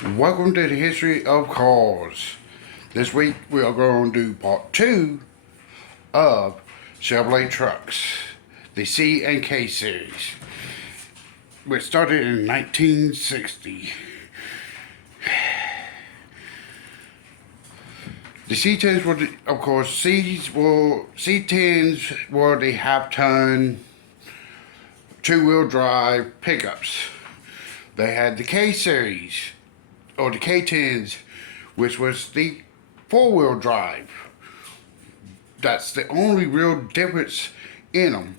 Welcome to the history of cars. This week we are going to do part 2 of Chevrolet trucks, the C and K series, which started in 1960. The C10s were, of course, C10s were the half-ton, two-wheel drive pickups. They had the K series, or the K10s, which was the four-wheel drive. That's the only real difference in them.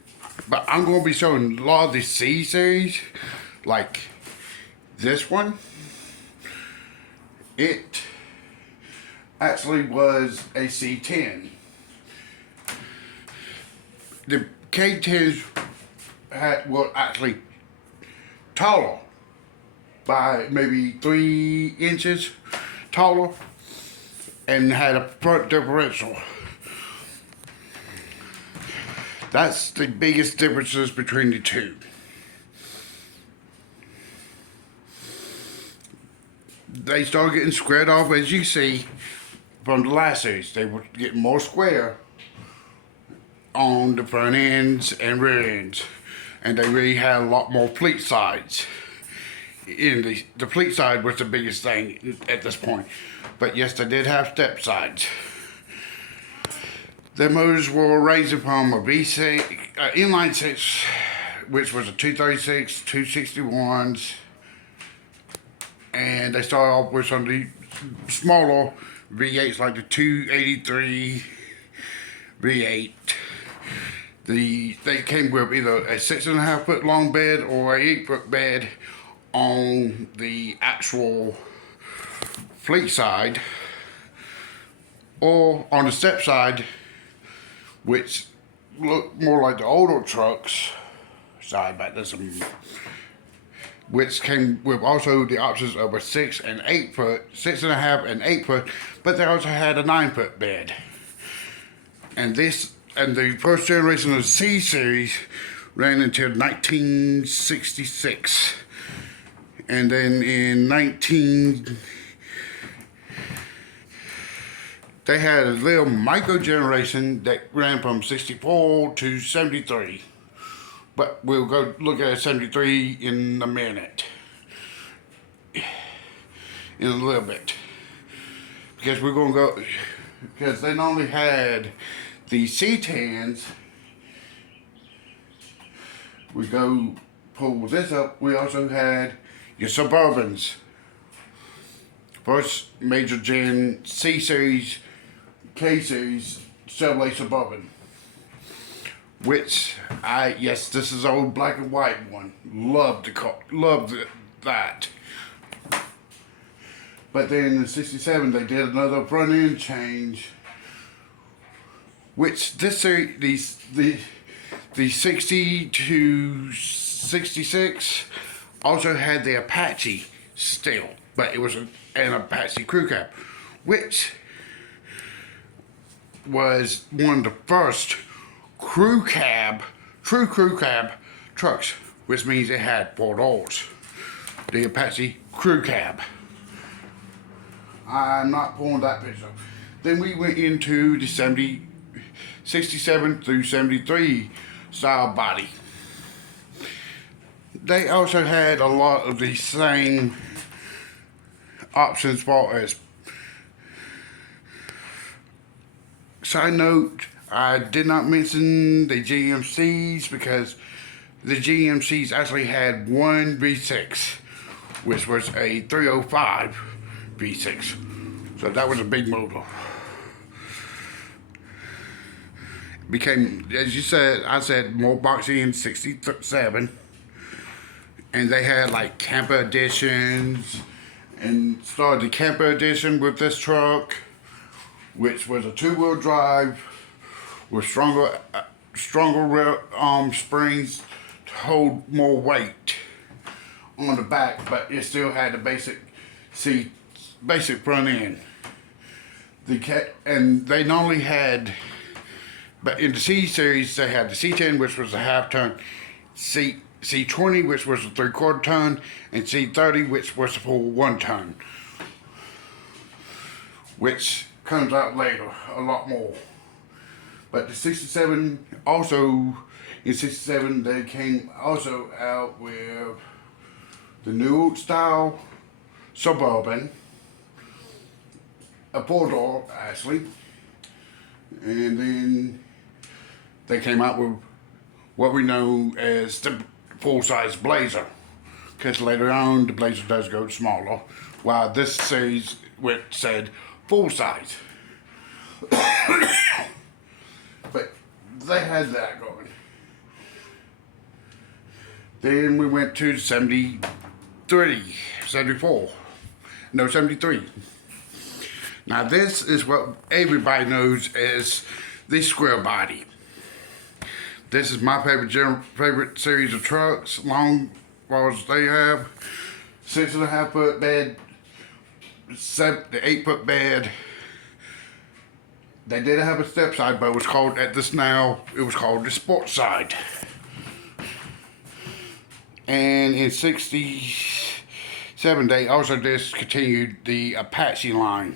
But I'm going to be showing a lot of the C series, like this one. It actually was a C10. The K10s were actually taller by maybe 3 inches taller and had a front differential. That's the biggest differences between the two. They started getting squared off, as you see from the last series. They were getting more square on the front ends and rear ends, and they really had a lot more fleet sides. In the fleet side was the biggest thing at this point, but yes, they did have step sides. The motors were ranging from a V6, inline 6, which was a 236, 261s, and they started off with some of the smaller V8s like the 283 V8. They came with either a 6.5 foot long bed or a 8 foot bed on the actual fleet side, or on the step side, which looked more like the older trucks. Sorry about this. Which came with also the options of a 6 and 8 foot, 6.5 and 8 foot, but they also had a 9 foot bed. And the first generation of the C series ran until 1966. And then they had a little micro generation that ran from 64 to 73. But we'll go look at 73 in a minute. In a little bit. Because we're going to go, because they not only had the C10s, we go pull this up, we also had your Suburbans. First major gen C series, K series Chevrolet Suburban. Which yes, this is old black and white one. Loved the car, loved that. But then in '67 they did another front end change. Which this series, the 60 to 66 also had the Apache still, but it was an Apache crew cab, which was one of the first true crew cab trucks, which means it had 4 doors. The Apache crew cab. I'm not pulling that picture up. Then we went into the 67 through 73 style body. They also had a lot of the same options as far as. Side note, I did not mention the GMCs because the GMCs actually had one V6, which was a 305 V6. So that was a big motor. Became, as you said, I said more boxy in '67. And they had like camper editions, and started the camper edition with this truck, which was a 2-wheel drive with stronger springs to hold more weight on the back, but it still had the basic front end. And they not only had, but in the C series they had the C10, which was a half ton seat C20, which was a 3/4 ton, and C30, which was a full 1 ton, which comes out later a lot more. But the 67 also, in 67 they came also out with the new style Suburban, a 4-door actually, and then they came out with what we know as the full-size Blazer, because later on the Blazer does go smaller, while this series said full-size. But they had that going. Then we went to 73, 74, no 73. Now this is what everybody knows as the square body. This is my favorite series of trucks, long as they have 6.5 foot bed, the 8 foot bed. They did have a step side, but it was called it was called the sports side. And in 67, they also discontinued the Apache line.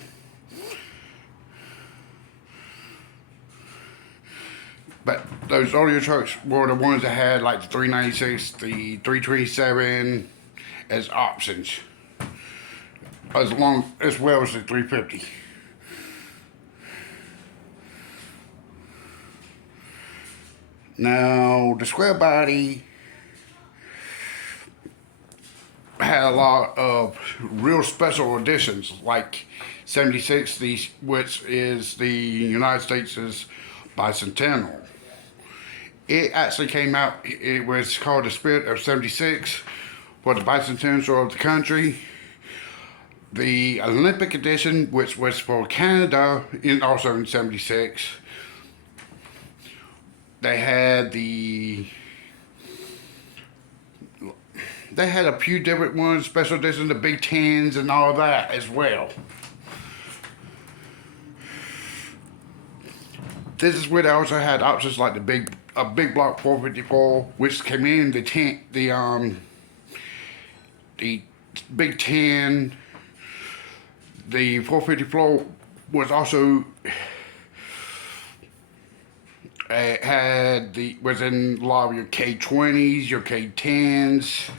But those earlier trucks were the ones that had like the 396, the 327 as options, as well as the 350. Now the square body had a lot of real special editions, like 76, which is the United States' bicentennial. It actually came out, it was called the Spirit of 76 for the bicentennial of the country. The Olympic edition, which was for Canada, also in 76. They had a few different ones, special editions, the Big Tens and all that as well. This is where they also had options like a big block 454, which came in the Big Ten. The 454 was also was in a lot of your K20s, your K10s.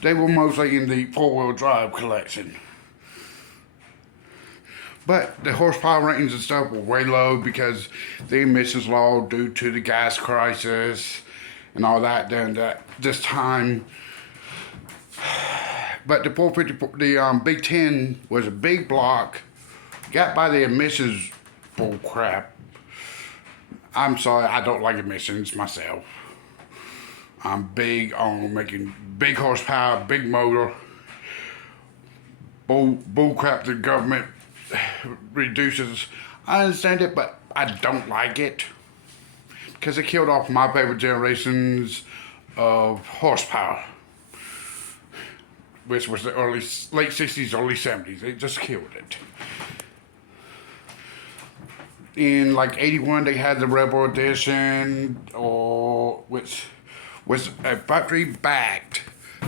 They were mostly in the 4-wheel drive collection. But the horsepower ratings and stuff were way low because the emissions law due to the gas crisis and all that during this time. But the 450, the Big Ten was a big block, got by the emissions bull crap. I'm sorry, I don't like emissions myself. I'm big on making big horsepower, big motor. Bull crap the government reduces. I understand it, but I don't like it because it killed off my favorite generations of horsepower, which was the late 60s, early 70s. It just killed it. In like 81, they had the Rebel Edition, which was a factory-backed,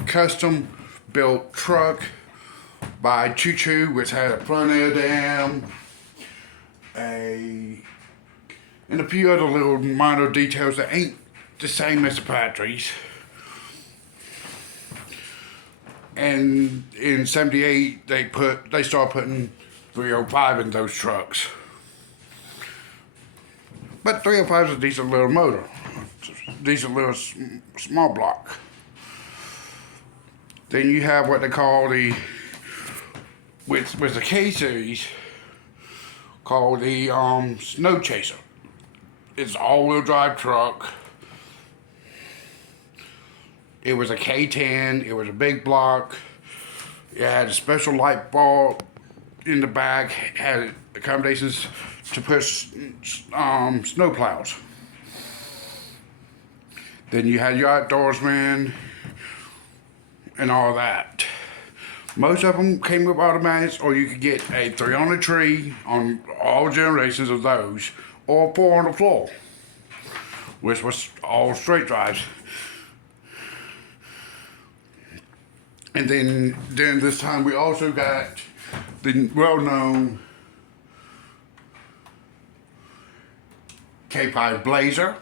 custom-built truck by Choo Choo, which had a front air dam, and a few other little minor details that ain't the same as the factories. And in 78, they started putting 305 in those trucks. But 305 is a decent little motor, decent little small block. Then you have what they call which was a K series, called the Snow Chaser. It's an all-wheel drive truck. It was a K10. It was a big block. It had a special light bulb in the back. Had accommodations to push snow plows. Then you had your outdoorsman and all that. Most of them came with automatics, or you could get a 3 on a tree on all generations of those, or 4 on the floor, which was all straight drives. And then during this time, we also got the well-known K5 Blazer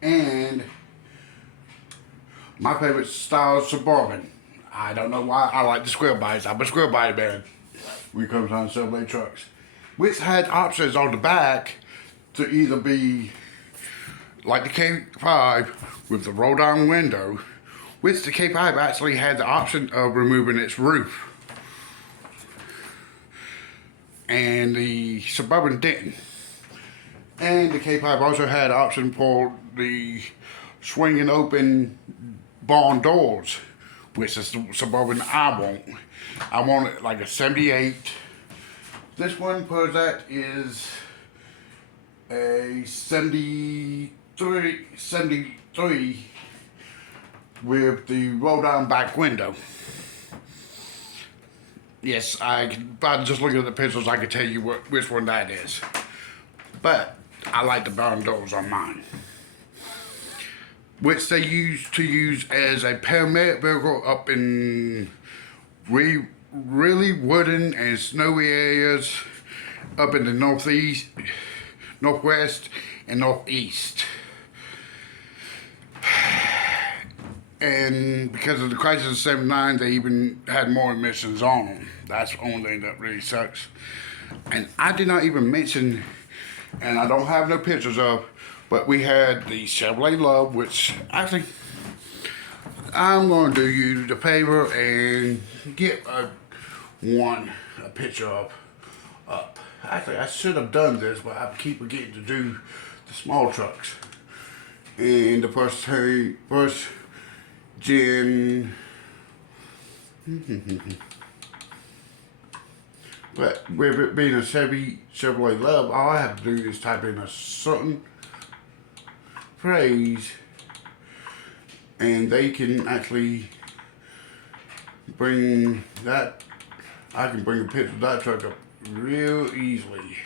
and my favorite style Suburban. I don't know why I like the square bodies. I'm a square body man when it comes on Chevrolet trucks, which had options on the back to either be like the K5 with the roll down window, which the K5 actually had the option of removing its roof, and the Suburban didn't. And the K5 also had option for the swinging open barn doors, which is the Suburban I want. I want it like a 78. This one for that is a 73 with the roll down back window. Yes, by just looking at the pictures, I can tell you which one that is. But I like the barn doors on mine, which they used to use as a paramedic vehicle up in really wooden and snowy areas up in the northeast, northwest, and northeast. And because of the crisis of '79, they even had more emissions on them. That's the only thing that really sucks. And I did not even mention, and I don't have no pictures of, but we had the Chevrolet Love, which actually I'm going to do you the favor and get a picture of up. Actually, I should have done this, but I keep forgetting to do the small trucks. And the first gen. But with it being a Chevrolet Love, all I have to do is type in a certain phrase, and they can actually bring that. I can bring a picture of that truck up real easily.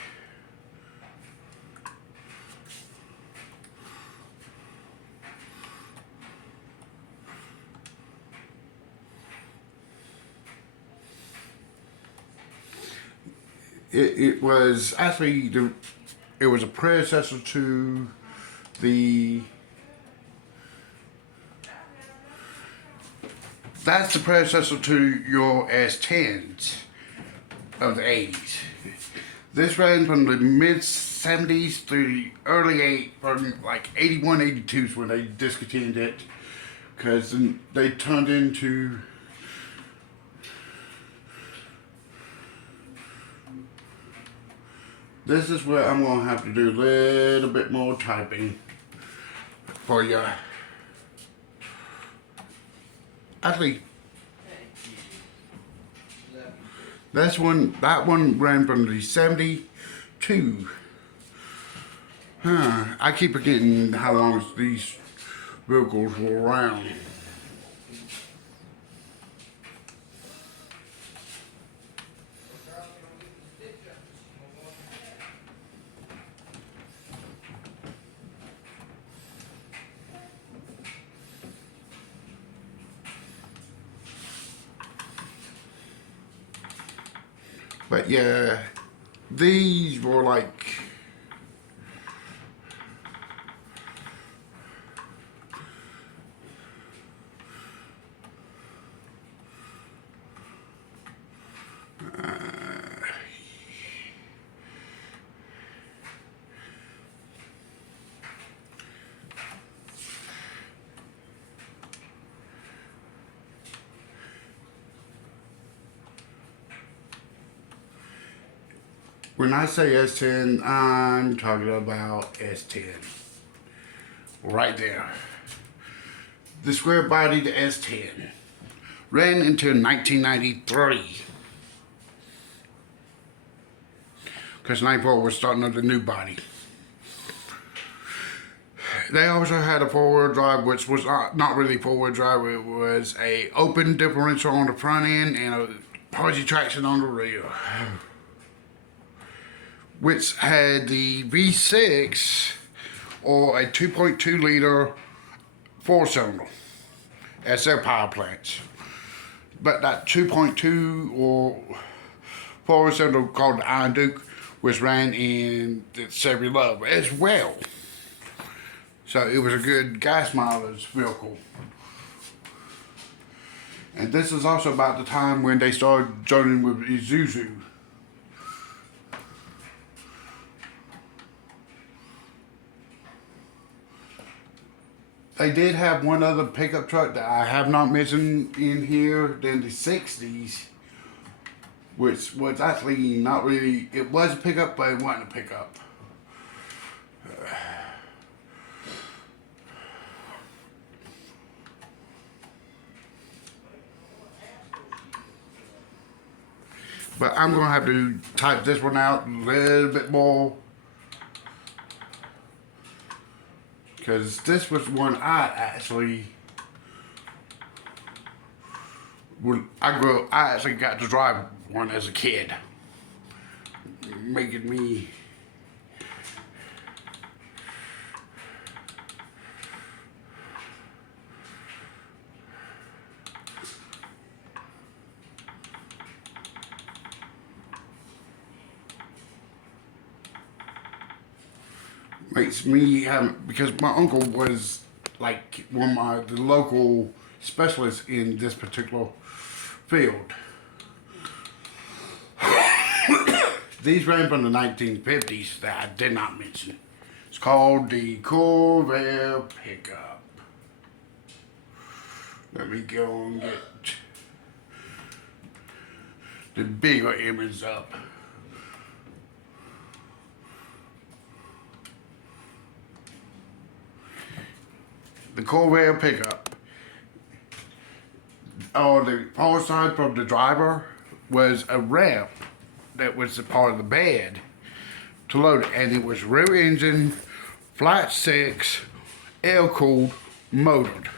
It was actually it was a predecessor to the. That's the predecessor to your S10s of the 80s. This ran from the mid 70s through the early from like 81, 82 is when they discontinued it, because they turned into. This is where I'm going to have to do a little bit more typing for you. Actually, that one ran from the 72. I keep forgetting how long these vehicles were around. But yeah, these were like, when I say S10, I'm talking about S10. Right there. The square bodied S10 ran until 1993. Because 94 was starting up the new body. They also had a four-wheel drive, which was not really four-wheel drive. It was a open differential on the front end and a posi traction on the rear, which had the V6 or a 2.2 liter four-cylinder. as their power plants. But that 2.2 or 4 cylinder called the Iron Duke was ran in the Chevy Love as well. So it was a good gas mileage vehicle. And this is also about the time when they started joining with Isuzu. They did have one other pickup truck that I have not mentioned in here in the 60s, which was actually not really, it was a pickup, but it wasn't a pickup. But I'm going to have to type this one out a little bit more, because this was one I actually, when I grew up, I actually got to drive one as a kid, making me have, because my uncle was like one of the local specialists in this particular field. These ran from the 1950s that I did not mention. It's called the Corvair pickup. Let me go and get the bigger image up. The Corvair pickup. On the power side from the driver was a ramp that was a part of the bed to load it, and it was rear engine, flat six, air cooled, motored.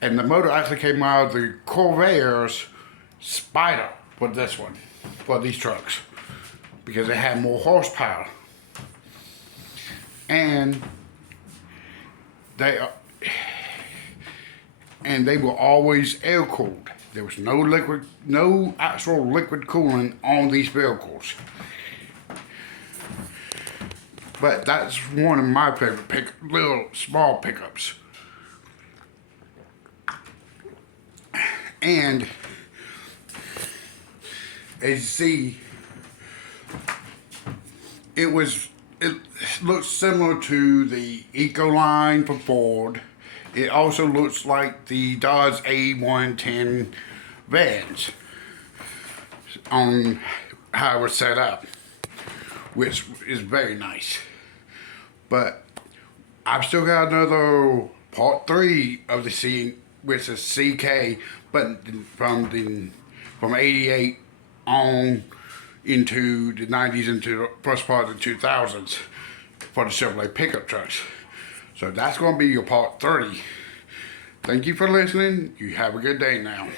And the motor actually came out of the Corvair's Spider for this one, for these trucks, because it had more horsepower. And they were always air cooled. There was no actual liquid cooling on these vehicles. But that's one of my favorite little small pickups. And as you see, it looks similar to the Ecoline from Ford. It also looks like the Dodge A110 vans on how it was set up, which is very nice. But I've still got another part 3 of the C, which is CK, but from 88 on into the 90s into the first part of the 2000s for the Chevrolet pickup trucks. So that's going to be your part 30. Thank you for listening. You have a good day now.